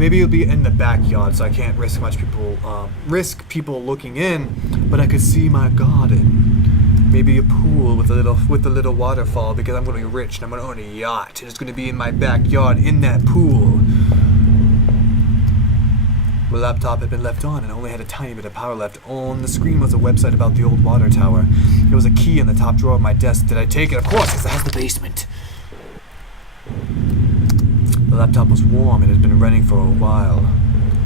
maybe it'll be in the backyard, so I can't risk people looking in. But I could see my garden, maybe a pool with a little waterfall, because I'm gonna be rich and I'm gonna own a yacht, and it's gonna be in my backyard in that pool. My laptop had been left on and only had a tiny bit of power left. On the screen was a website about the old water tower. There was a key in the top drawer of my desk. Did I take it? Of course, because it has the basement. The laptop was warm and had been running for a while.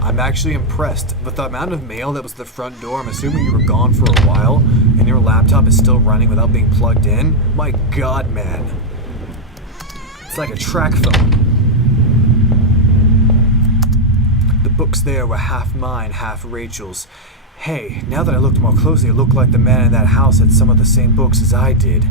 I'm actually impressed with the amount of mail that was at the front door. I'm assuming you were gone for a while and your laptop is still running without being plugged in. My God, man. It's like a track phone. The books there were half mine, half Rachel's. Hey, now that I looked more closely, it looked like the man in that house had some of the same books as I did.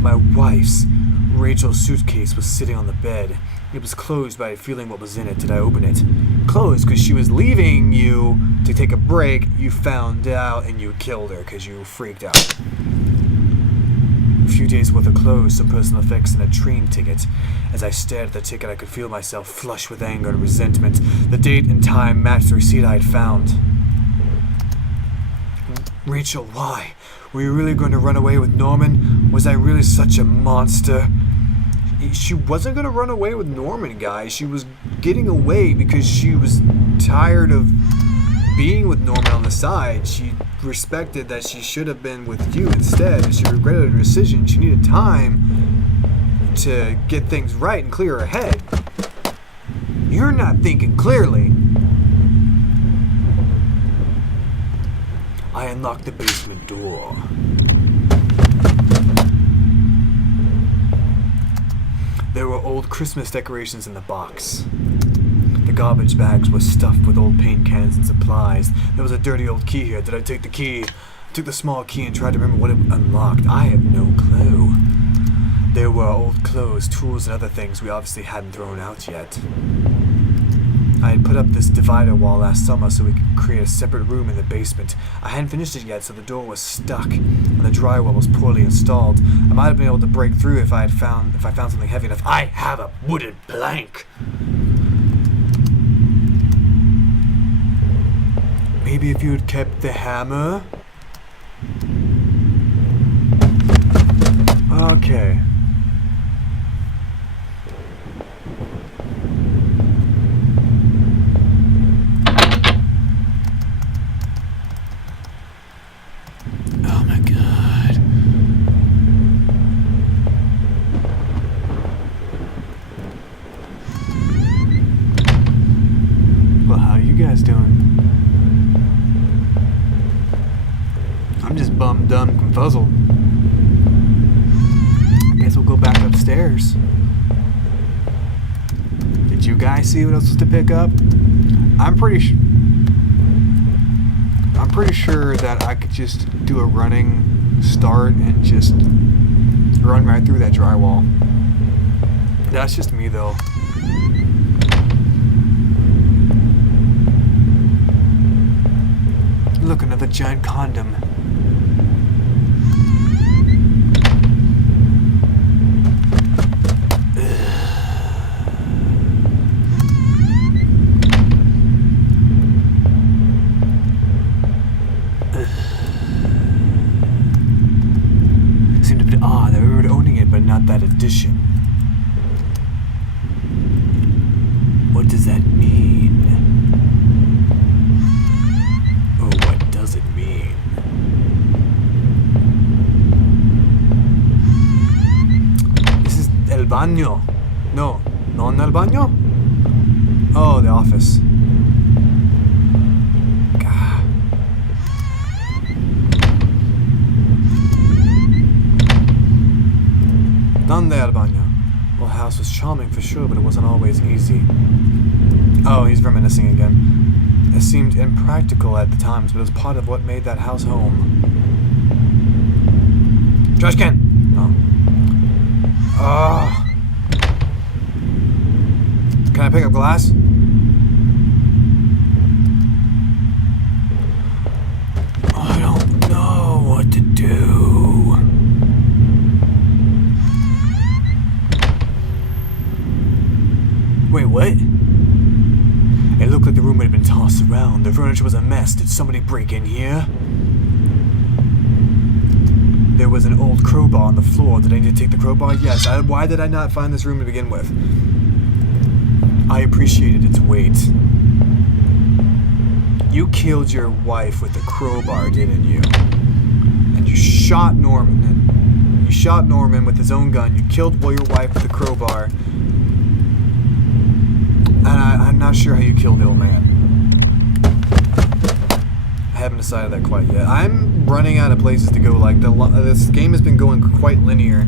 My wife's, Rachel's suitcase was sitting on the bed. It was closed, but I had a feeling what was in it. Did I open it? Closed, because she was leaving you to take a break. You found out and you killed her because you freaked out. A few days worth of clothes, some personal effects, and a train ticket. As I stared at the ticket, I could feel myself flush with anger and resentment. The date and time matched the receipt I had found. Rachel, why? Were you really going to run away with Norman? Was I really such a monster? She wasn't going to run away with Norman, guys. She was getting away because she was tired of being with Norman on the side. She respected that she should have been with you instead, and she regretted her decision. She needed time to get things right and clear her head. You're not thinking clearly. I unlocked the basement door. There were old Christmas decorations in the box. The garbage bags were stuffed with old paint cans and supplies. There was a dirty old key here. Did I take the key? I took the small key and tried to remember what it unlocked. I have no clue. There were old clothes, tools, and other things we obviously hadn't thrown out yet. I had put up this divider wall last summer so we could create a separate room in the basement. I hadn't finished it yet, so the door was stuck, and the drywall was poorly installed. I might have been able to break through if I found something heavy enough. I have a wooden plank. Maybe if you had kept the hammer? Okay. Oh my God. Well, how are you guys doing? I'm just bummed, dumb, confuzzled. I guess we'll go back upstairs. Did you guys see what I was supposed to pick up? I'm pretty sure that I could just do a running start and just run right through that drywall. That's just me, though. Look, another giant condom. Seemed a bit odd that we were owning it, but not that edition. What does that mean? Or what does it mean? This is El Baño. No, non El Baño? Oh, the office. God. Donde El Baño? Well, house was charming for sure, but it wasn't always easy. Oh, he's reminiscing again. It seemed impractical at the times, but it was part of what made that house home. Trash can! Oh. Can I pick up glass? I don't know what to do. Wait, what? It looked like the room had been tossed around. The furniture was a mess. Did somebody break in here? There was an old crowbar on the floor. Did I need to take the crowbar? Yes. Why did I not find this room to begin with? I appreciated its weight. You killed your wife with a crowbar, didn't you? And you shot Norman. You shot Norman with his own gun. You killed your wife with a crowbar. And I'm not sure how you killed the old man. I haven't decided that quite yet. I'm running out of places to go. Like, this game has been going quite linear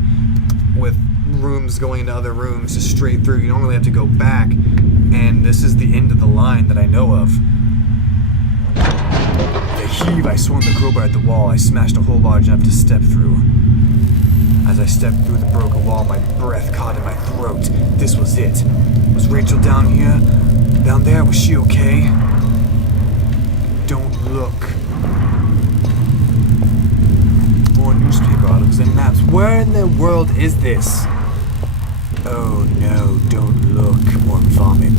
with rooms going into other rooms just straight through. You don't really have to go back. And this is the end of the line that I know of. The heave, I swung the crowbar at the wall. I smashed a hole large enough to step through. As I stepped through the broken wall, my breath caught in my throat. This was it. Was Rachel down here? Down there? Was she okay? Don't look. More newspaper articles and maps. Where in the world is this? Oh no, don't look or vomit.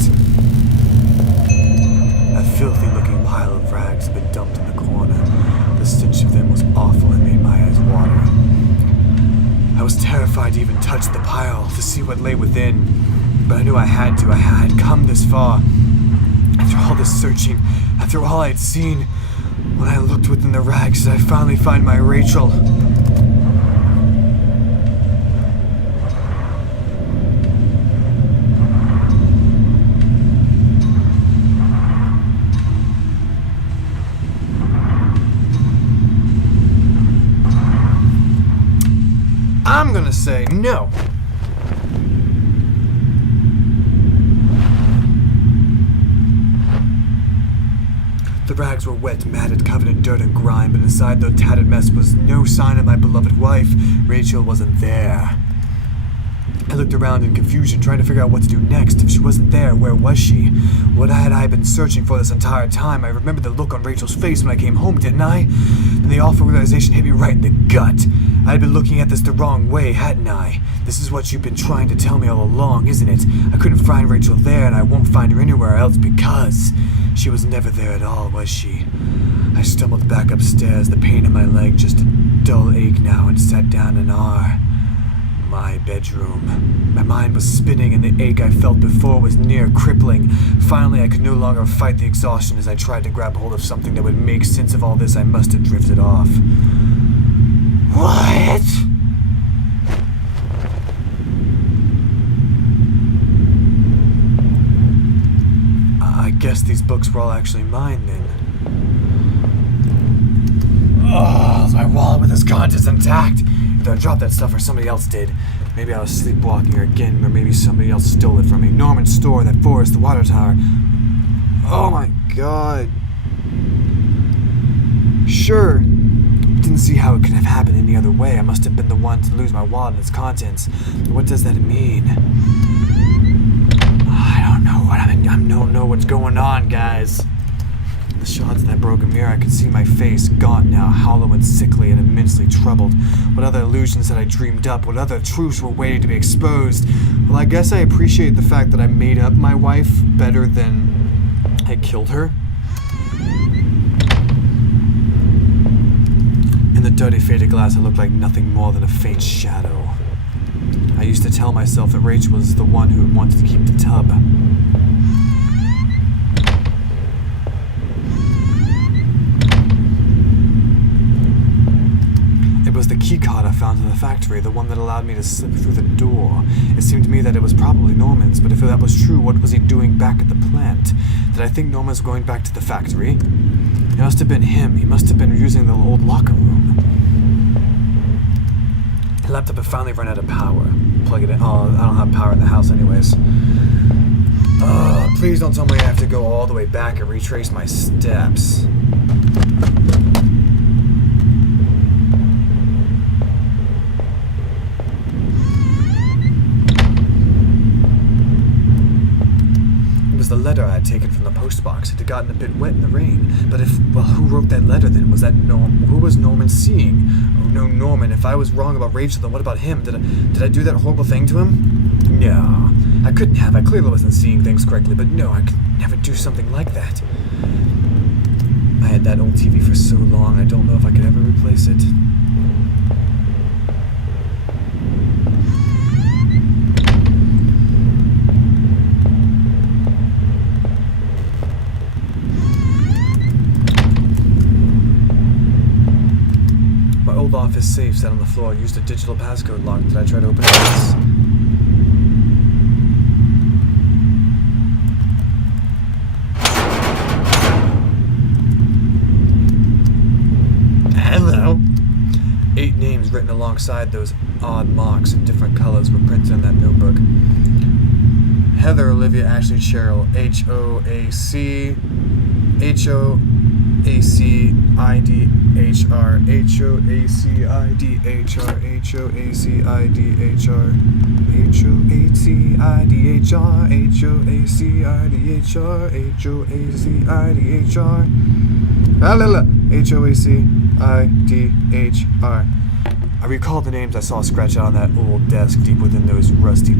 A filthy looking pile of rags had been dumped in the corner. The stench of them was awful and made my eyes water. I was terrified to even touch the pile to see what lay within, but I knew I had to. I had come this far. After all this searching, after all I had seen, when I looked within the rags, did I finally find my Rachel? I'm gonna say no. The rags were wet, matted, covered in dirt and grime, but inside the tattered mess was no sign of my beloved wife. Rachel wasn't there. I looked around in confusion, trying to figure out what to do next. If she wasn't there, where was she? What had I been searching for this entire time? I remembered the look on Rachel's face when I came home, didn't I? And the awful realization hit me right in the gut. I had been looking at this the wrong way, hadn't I? This is what you've been trying to tell me all along, isn't it? I couldn't find Rachel there, and I won't find her anywhere else because she was never there at all, was she? I stumbled back upstairs, the pain in my leg just a dull ache now, and sat down in my bedroom. My mind was spinning, and the ache I felt before was near crippling. Finally, I could no longer fight the exhaustion as I tried to grab hold of something that would make sense of all this. I must have drifted off. What? I guess these books were all actually mine then. Oh, my wallet with its contents intact. Either I dropped that stuff or somebody else did. Maybe I was sleepwalking again, or maybe somebody else stole it from me. Norman's store, that forest, the water tower. Oh my god. Sure. Didn't see how it could have happened any other way. I must have been the one to lose my wallet and its contents. What does that mean? I don't know what I don't know what's going on, guys. The shards in that broken mirror, I could see my face, gaunt now, hollow and sickly and immensely troubled. What other illusions had I dreamed up? What other truths were waiting to be exposed? Well, I guess I appreciate the fact that I made up my wife better than I killed her. In the dirty, faded glass, I looked like nothing more than a faint shadow. I used to tell myself that Rachel was the one who wanted to keep the tub. It was the keycard I found in the factory, the one that allowed me to slip through the door. It seemed to me that it was probably Norman's, but if that was true, what was he doing back at the plant? Did I think Norman was going back to the factory? It must have been him. He must have been using the old locker room. The laptop had finally run out of power. Plug it in. Oh, I don't have power in the house anyways. Please don't tell me I have to go all the way back and retrace my steps. The letter I had taken from the post box. It had gotten a bit wet in the rain. But who wrote that letter then? Was that who was Norman seeing? Oh no, Norman. If I was wrong about Rachel, then what about him? Did I do that horrible thing to him? No. I couldn't have. I clearly wasn't seeing things correctly, but no, I could never do something like that. I had that old TV for so long, I don't know if I could ever replace it. My old office safe sat on the floor. I used a digital passcode lock. Did I try to open it? Hello. 8 names written alongside those odd marks in different colors were printed in that notebook. Heather Olivia Ashley Cheryl, H-O-A-C, H-O-A-C-I-D-H-R, H-O-A-C-I-D-H-R, H-O-A-C-I-D-H-R, H-O-A-C-I-D-H-R, H-O-A-C-I-D-H-R, H-O-A-C-I-D-H-R, H-O-A-C-I-D-H-R. I recall the names I saw scratched out on that old desk deep within those musty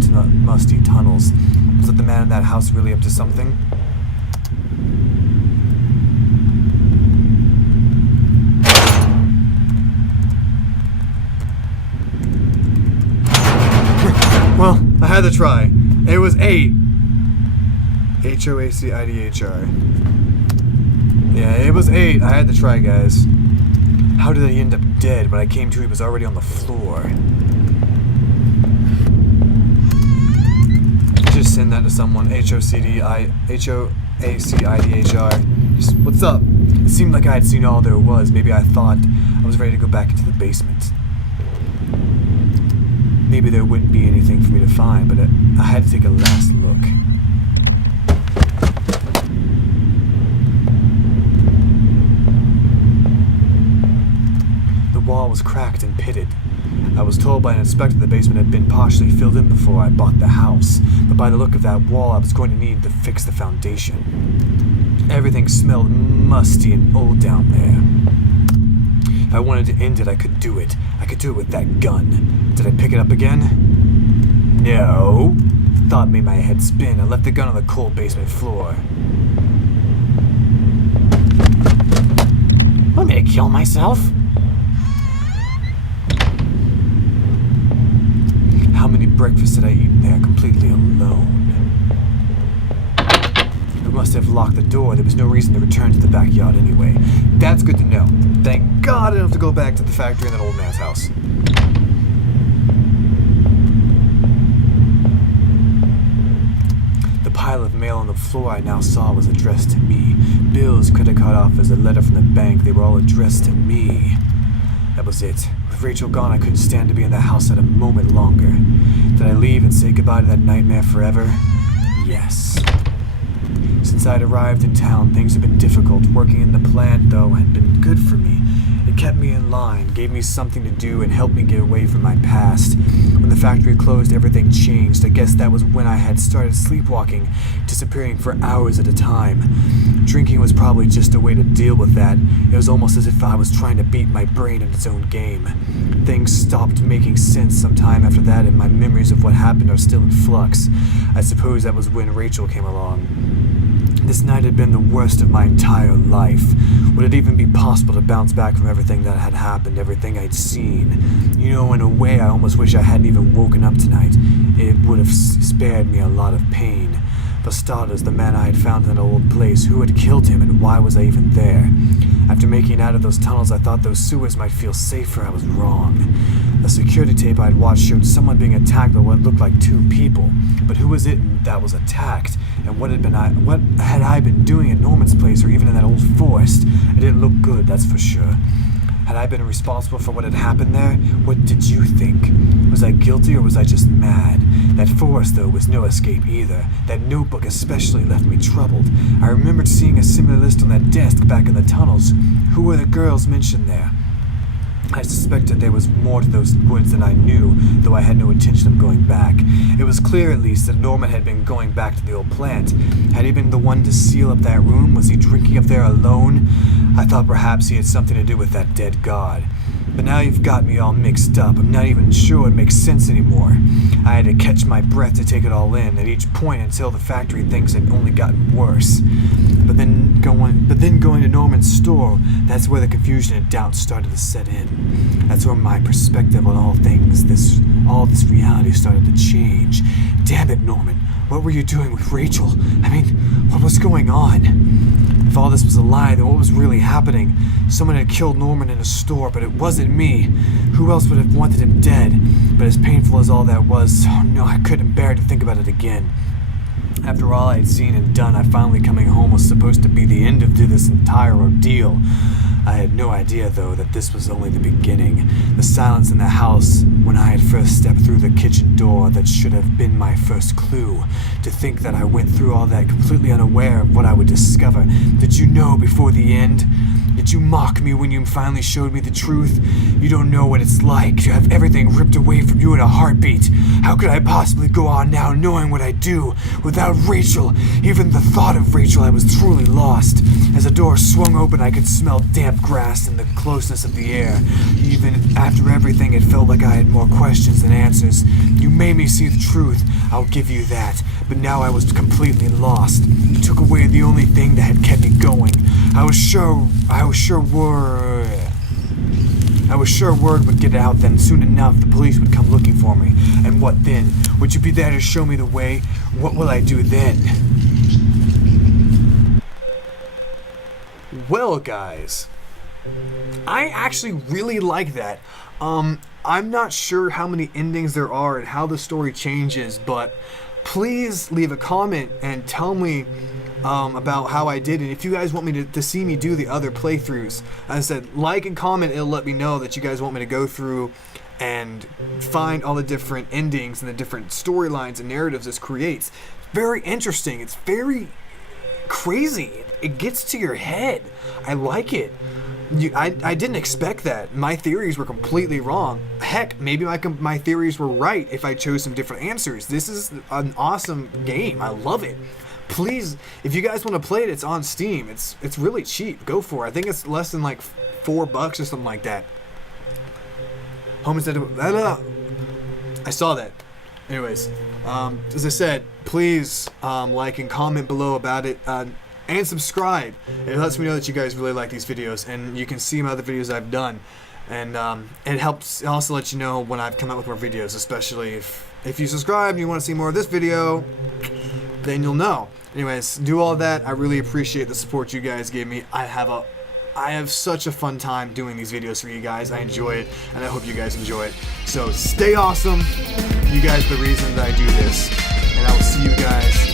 tunnels. Was it the man in that house really up to something? Well, I had to try. It was 8. H-O-A-C-I-D-H-R. Yeah, it was 8. I had to try, guys. How did I end up dead? When I came to, he was already on the floor. Just send that to someone. H-O-A-C-I-D-H-R. Just, what's up? It seemed like I had seen all there was. Maybe I thought I was ready to go back into the basement. Maybe there wouldn't be anything for me to find, but I had to take a last look. The wall was cracked and pitted. I was told by an inspector the basement had been partially filled in before I bought the house, but by the look of that wall, I was going to need to fix the foundation. Everything smelled musty and old down there. If I wanted to end it, I could do it. I could do it with that gun. Did I pick it up again? No. Thought made my head spin. I left the gun on the cold basement floor. Want me to kill myself? How many breakfasts did I eat in there completely alone? We must have locked the door. There was no reason to return to the backyard anyway. That's good to know. Thank God I don't have to go back to the factory in that old man's house. The pile of mail on the floor I now saw was addressed to me. Bills, credit card offers, a letter from the bank, they were all addressed to me. That was it. With Rachel gone, I couldn't stand to be in the house at a moment longer. Did I leave and say goodbye to that nightmare forever? Yes. Since I'd arrived in town, things had been difficult. Working in the plant, though, had been good for me. It kept me in line, gave me something to do, and helped me get away from my past. When the factory closed, everything changed. I guess that was when I had started sleepwalking, disappearing for hours at a time. Drinking was probably just a way to deal with that. It was almost as if I was trying to beat my brain in its own game. Things stopped making sense sometime after that, and my memories of what happened are still in flux. I suppose that was when Rachel came along. This night had been the worst of my entire life. Would it even be possible to bounce back from everything that had happened, everything I'd seen? You know, in a way, I almost wish I hadn't even woken up tonight. It would have spared me a lot of pain. For starters, the man I had found in an old place, who had killed him and why was I even there? After making it out of those tunnels, I thought those sewers might feel safer. I was wrong. The security tape I'd watched showed someone being attacked by what looked like 2 people. But who was it that was attacked? And what had I been doing at Norman's place or even in that old forest? It didn't look good, that's for sure. Had I been responsible for what had happened there? What did you think? Was I guilty or was I just mad? That forest, though, was no escape either. That notebook especially left me troubled. I remembered seeing a similar list on that desk back in the tunnels. Who were the girls mentioned there? I suspected there was more to those woods than I knew, though I had no intention of going back. It was clear, at least, that Norman had been going back to the old plant. Had he been the one to seal up that room? Was he drinking up there alone? I thought perhaps he had something to do with that dead god. But now you've got me all mixed up. I'm not even sure it makes sense anymore. I had to catch my breath to take it all in at each point until the factory things had only gotten worse. But then going to Norman's store, that's where the confusion and doubt started to set in. That's where my perspective on all this reality started to change. Damn it, Norman. What were you doing with Rachel? I mean, what was going on? If all this was a lie, then what was really happening? Someone had killed Norman in a store, but it wasn't me. Who else would have wanted him dead? But as painful as all that was, oh no, I couldn't bear to think about it again. After all I had seen and done, I finally coming home was supposed to be the end of this entire ordeal. I had no idea, though, that this was only the beginning. The silence in the house when I had first stepped through the kitchen door, that should have been my first clue. To think that I went through all that completely unaware of what I would discover. Did you know before the end? Did you mock me when you finally showed me the truth? You don't know what it's like to have everything ripped away from you in a heartbeat. How could I possibly go on now knowing what I do without Rachel? Even the thought of Rachel, I was truly lost. As the door swung open, I could smell damp grass and the closeness of the air. Even after everything, it felt like I had more questions than answers. You made me see the truth, I'll give you that. But now I was completely lost. You took away the only thing that had kept me going. I was sure word would get out, then soon enough the police would come looking for me. And what then? Would you be there to show me the way? What will I do then? Well, guys, I actually really like that. I'm not sure how many endings there are and how the story changes, but please leave a comment and tell me about how I did, and if you guys want me to see me do the other playthroughs. As I said, like and comment, it'll let me know that you guys want me to go through and find all the different endings and the different storylines and narratives this creates. Very interesting. It's very crazy. It gets to your head. I like it. I didn't expect that. My theories were completely wrong. Heck, maybe my theories were right if I chose some different answers. This is an awesome game. I love it. Please, if you guys want to play it, it's on Steam. It's really cheap. Go for it. I think it's less than like $4 or something like that. Homestead. I saw that. Anyways, as I said, please like and comment below about it. And subscribe. It lets me know that you guys really like these videos, and you can see my other videos I've done. And it also lets you know when I've come out with more videos, especially if you subscribe and you want to see more of this video, then you'll know. Anyways, do all that. I really appreciate the support you guys gave me. I have such a fun time doing these videos for you guys. I enjoy it, and I hope you guys enjoy it. So stay awesome. You guys are the reason that I do this, and I will see you guys